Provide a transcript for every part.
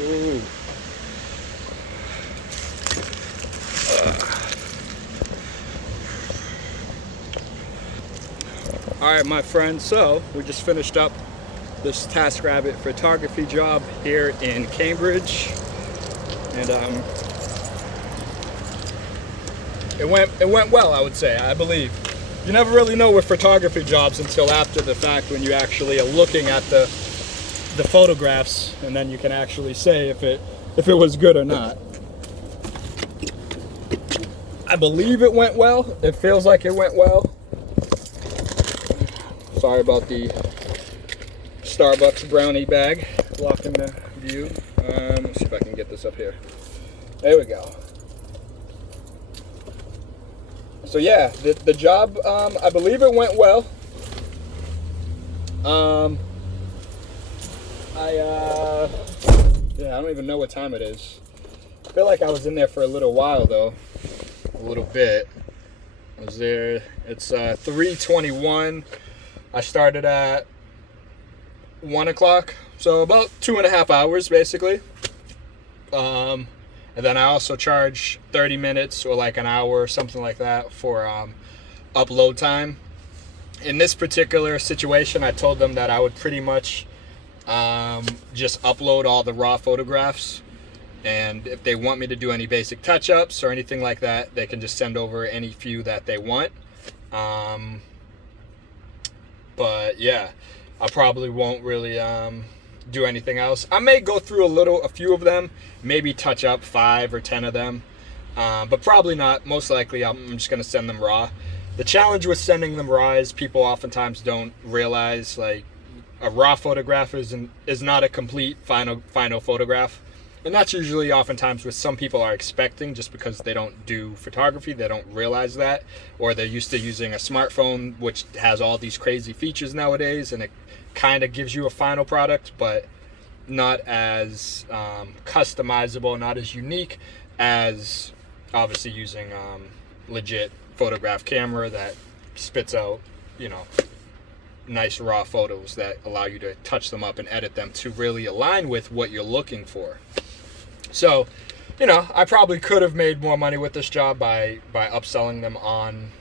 Ooh. All right, my friends, so we just finished up this TaskRabbit photography job here in Cambridge, and it went well, I would say. I believe you never really know with photography jobs until after the fact, when you actually are looking at the photographs, and then you can actually say if it was good or not. I believe it went well. It feels like it went well. Sorry about the Starbucks brownie bag blocking the view. Let's see if I can get this up here. There we go. So yeah, the job, I believe it went well. I don't even know what time it is. I feel like I was in there for a little while though. A little bit. I was there. It's 3:21. I started at 1 o'clock, so about 2.5 hours basically. And then I also charge 30 minutes or like an hour or something like that for upload time. In this particular situation, I told them that I would pretty much just upload all the raw photographs, and if they want me to do any basic touch-ups or anything like that, they can just send over any few that they want. But yeah, I probably won't really do anything else. I may go through a few of them, maybe touch up 5 or 10 of them, but probably not. Most likely I'm just gonna send them raw. The challenge with sending them raw is people oftentimes don't realize like a raw photograph is not a complete final photograph. And that's usually oftentimes what some people are expecting, just because they don't do photography, they don't realize that, or they're used to using a smartphone, which has all these crazy features nowadays, and it kind of gives you a final product, but not as customizable, not as unique as obviously using legit photograph camera that spits out, nice raw photos that allow you to touch them up and edit them to really align with what you're looking for. So, I probably could have made more money with this job by upselling them on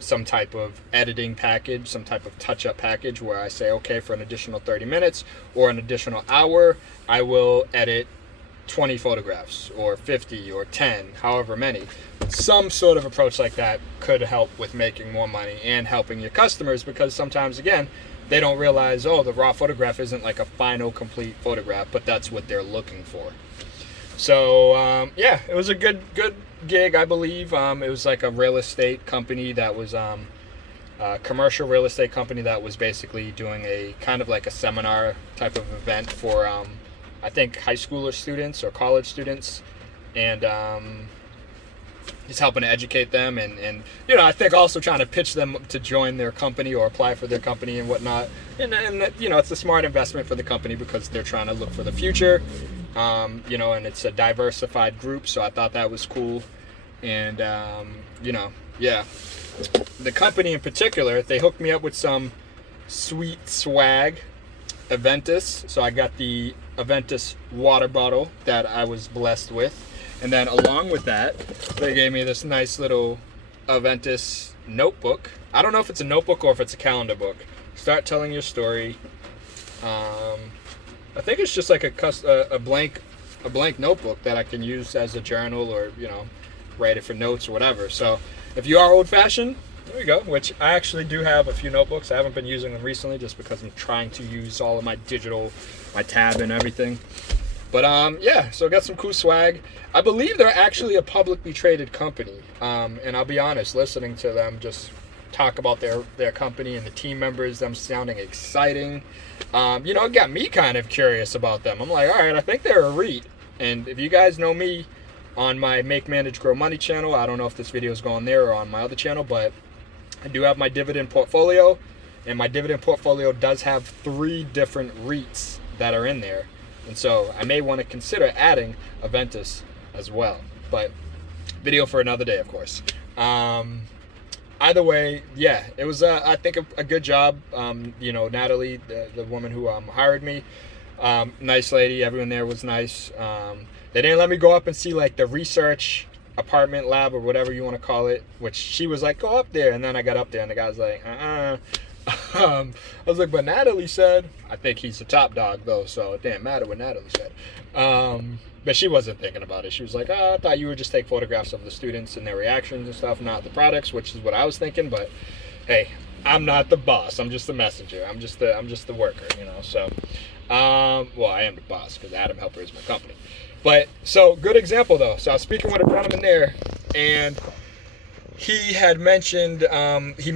some type of editing package, some type of touch-up package where I say, okay, for an additional 30 minutes or an additional hour, I will edit 20 photographs or 50 or 10, however many. Some sort of approach like that could help with making more money and helping your customers, because sometimes, again, they don't realize, the raw photograph isn't like a final complete photograph, but that's what they're looking for. So, it was a good gig, I believe. It was like a real estate company that was a commercial real estate company that was basically doing a kind of like a seminar type of event for, I think, high school students or college students. And he's helping to educate them and I think also trying to pitch them to join their company or apply for their company and whatnot. And it's a smart investment for the company because they're trying to look for the future. And it's a diversified group, so I thought that was cool. And, the company in particular, they hooked me up with some sweet swag, Aventus. So I got the Aventus water bottle that I was blessed with. And then along with that, they gave me this nice little Aventus notebook. I don't know if it's a notebook or if it's a calendar book. Start telling your story. I think it's just like a blank notebook that I can use as a journal or, write it for notes or whatever. So if you are old-fashioned, there you go, which I actually do have a few notebooks. I haven't been using them recently just because I'm trying to use all of my digital, my tab and everything. But so I got some cool swag. I believe they're actually a publicly traded company. And I'll be honest, listening to them just talk about their company and the team members, them sounding exciting, it got me kind of curious about them. I'm like, all right, I think they're a REIT. And if you guys know me on my Make, Manage, Grow Money channel, I don't know if this video is going there or on my other channel, but I do have my dividend portfolio, and my dividend portfolio does have 3 different REITs that are in there. And so I may want to consider adding Aventus as well, but video for another day, of course. Either way, it was, I think, a good job. Natalie, the woman who hired me, Nice lady. Everyone there was nice. They didn't let me go up and see like the research apartment lab or whatever you want to call it, which she was like, go up there. And then I got up there and the guy's like, I was like, but Natalie said, I think he's the top dog though, so it didn't matter what Natalie said. But she wasn't thinking about it. She was like, I thought you would just take photographs of the students and their reactions and stuff, not the products, which is what I was thinking. But hey, I'm not the boss. I'm just the messenger. I'm just the worker, So, well, I am the boss because Adam Helper is my company. But so good example though. So I was speaking with a gentleman there, and he had mentioned he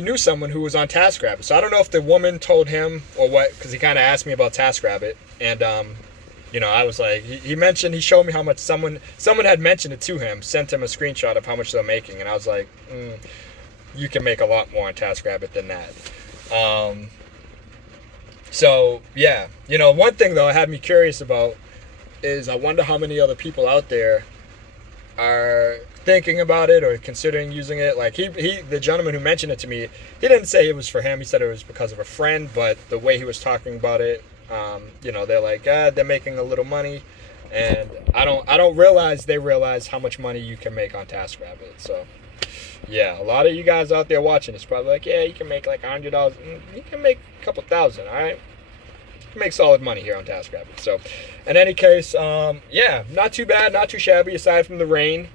knew someone who was on TaskRabbit. So I don't know if the woman told him or what, because he kind of asked me about TaskRabbit, and I was like, he showed me how much someone had mentioned it to him, sent him a screenshot of how much they're making, and I was like, you can make a lot more on TaskRabbit than that. So yeah, one thing though it had me curious about is I wonder how many other people out there are thinking about it or considering using it. Like the gentleman who mentioned it to me, he didn't say it was for him. He said it was because of a friend, but the way he was talking about it, they're like, they're making a little money, and I don't realize they realize how much money you can make on TaskRabbit. So yeah, a lot of you guys out there watching is probably like, yeah, you can make like $100. You can make a couple thousand, all right? You can make solid money here on TaskRabbit. So in any case, yeah, not too bad, not too shabby, aside from the rain,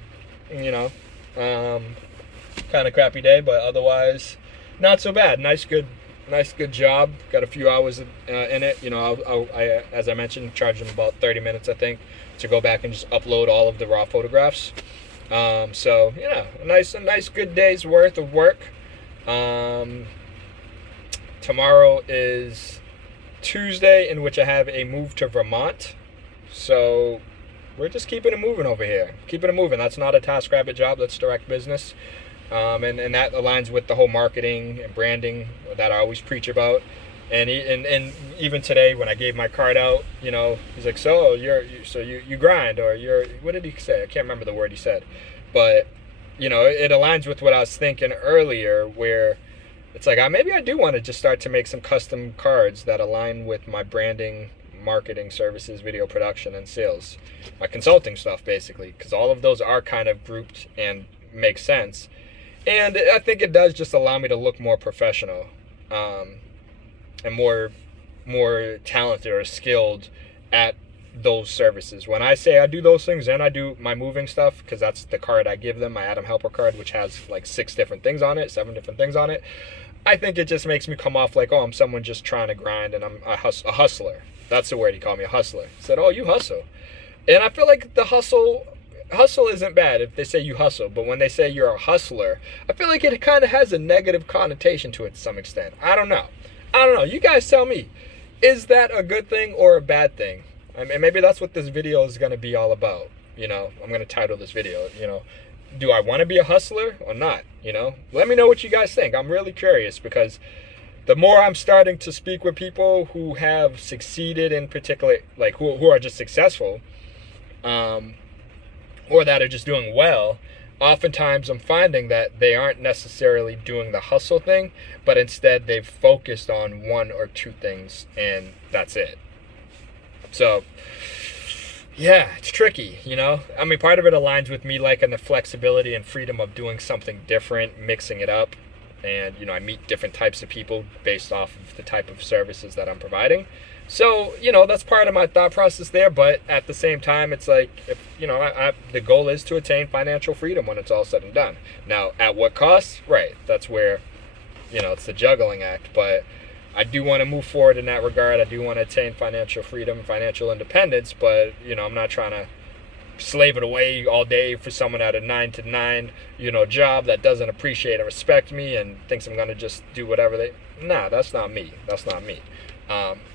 kind of crappy day, but otherwise not so bad. Nice good job. Got a few hours in it. I as I mentioned, charge them about 30 minutes, I think, to go back and just upload all of the raw photographs. So yeah, a nice good day's worth of work. Tomorrow is Tuesday, in which I have a move to Vermont. So we're just keeping it moving over here. Keeping it moving. That's not a TaskRabbit job. That's direct business. And that aligns with the whole marketing and branding that I always preach about. And even today when I gave my card out, he's like, so you grind, or what did he say? I can't remember the word he said, but it aligns with what I was thinking earlier, where it's like maybe I do want to just start to make some custom cards that align with my branding, marketing services, video production, and sales, my consulting stuff basically, because all of those are kind of grouped and make sense. And I think it does just allow me to look more professional, and more talented or skilled at those services. When I say I do those things, then I do my moving stuff, because that's the card I give them, my Adam Helper card, which has like 7 different things on it. I think it just makes me come off like, I'm someone just trying to grind, and I'm a hustler. That's the word he called me, a hustler. He said, you hustle. And I feel like the hustle isn't bad if they say you hustle, but when they say you're a hustler, I feel like it kind of has a negative connotation to it to some extent. I don't know. You guys tell me. Is that a good thing or a bad thing? I mean, maybe that's what this video is going to be all about. I'm going to title this video, do I want to be a hustler or not? Let me know what you guys think. I'm really curious, because the more I'm starting to speak with people who have succeeded in particular, like who are just successful, or that are just doing well, oftentimes I'm finding that they aren't necessarily doing the hustle thing, but instead they've focused on 1 or 2 things, and that's it. So yeah, it's tricky, I mean, part of it aligns with me liking the flexibility and freedom of doing something different, mixing it up. And I meet different types of people based off of the type of services that I'm providing. So that's part of my thought process there. But at the same time, it's like, if the goal is to attain financial freedom when it's all said and done. Now, at what cost? Right, that's where it's the juggling act. But I do want to move forward in that regard. I do want to attain financial freedom, financial independence. But I'm not trying to slave it away all day for someone at a 9 to 9 job that doesn't appreciate and respect me and thinks I'm gonna just do whatever that's not me.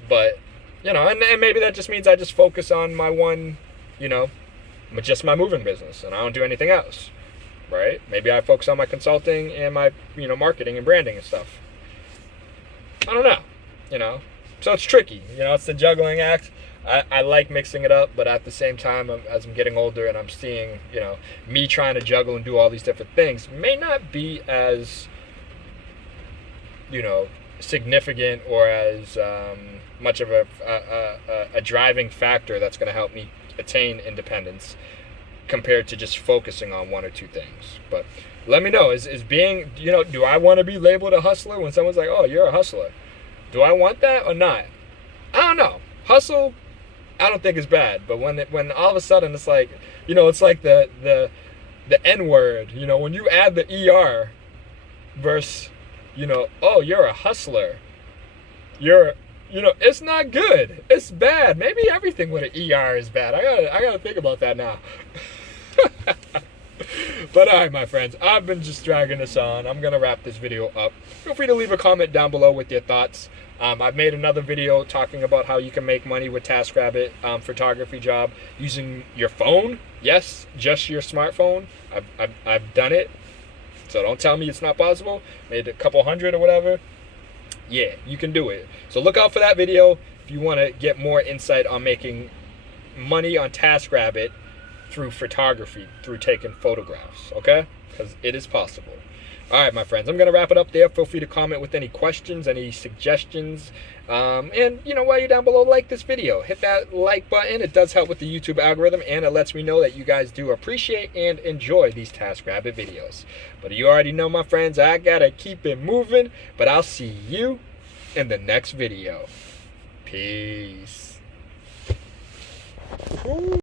But and maybe that just means I just focus on my one, just my moving business, and I don't do anything else, right? Maybe I focus on my consulting and my marketing and branding and stuff. I don't know, so it's tricky. It's the juggling act. I like mixing it up, but at the same time, as I'm getting older and I'm seeing, me trying to juggle and do all these different things may not be as, significant or as much of a driving factor that's going to help me attain independence compared to just focusing on one or two things. But let me know, is being, do I want to be labeled a hustler when someone's like, oh, you're a hustler? Do I want that or not? I don't know. Hustle, I don't think is bad. But when all of a sudden it's like, it's like the N word, when you add the ER versus, oh, you're a hustler. It's not good. It's bad. Maybe everything with an ER is bad. I gotta think about that now. But all right, my friends, I've been just dragging this on. I'm gonna wrap this video up. Feel free to leave a comment down below with your thoughts. I've made another video talking about how you can make money with TaskRabbit photography job using your phone. Yes, just your smartphone. I've done it, so don't tell me it's not possible. Made a couple hundred or whatever. Yeah, you can do it. So look out for that video if you want to get more insight on making money on TaskRabbit through photography, through taking photographs, okay? Because it is possible. All right, my friends, I'm going to wrap it up there. Feel free to comment with any questions, any suggestions. And, while you're down below, like this video. Hit that like button. It does help with the YouTube algorithm, and it lets me know that you guys do appreciate and enjoy these TaskRabbit videos. But you already know, my friends, I got to keep it moving. But I'll see you in the next video. Peace.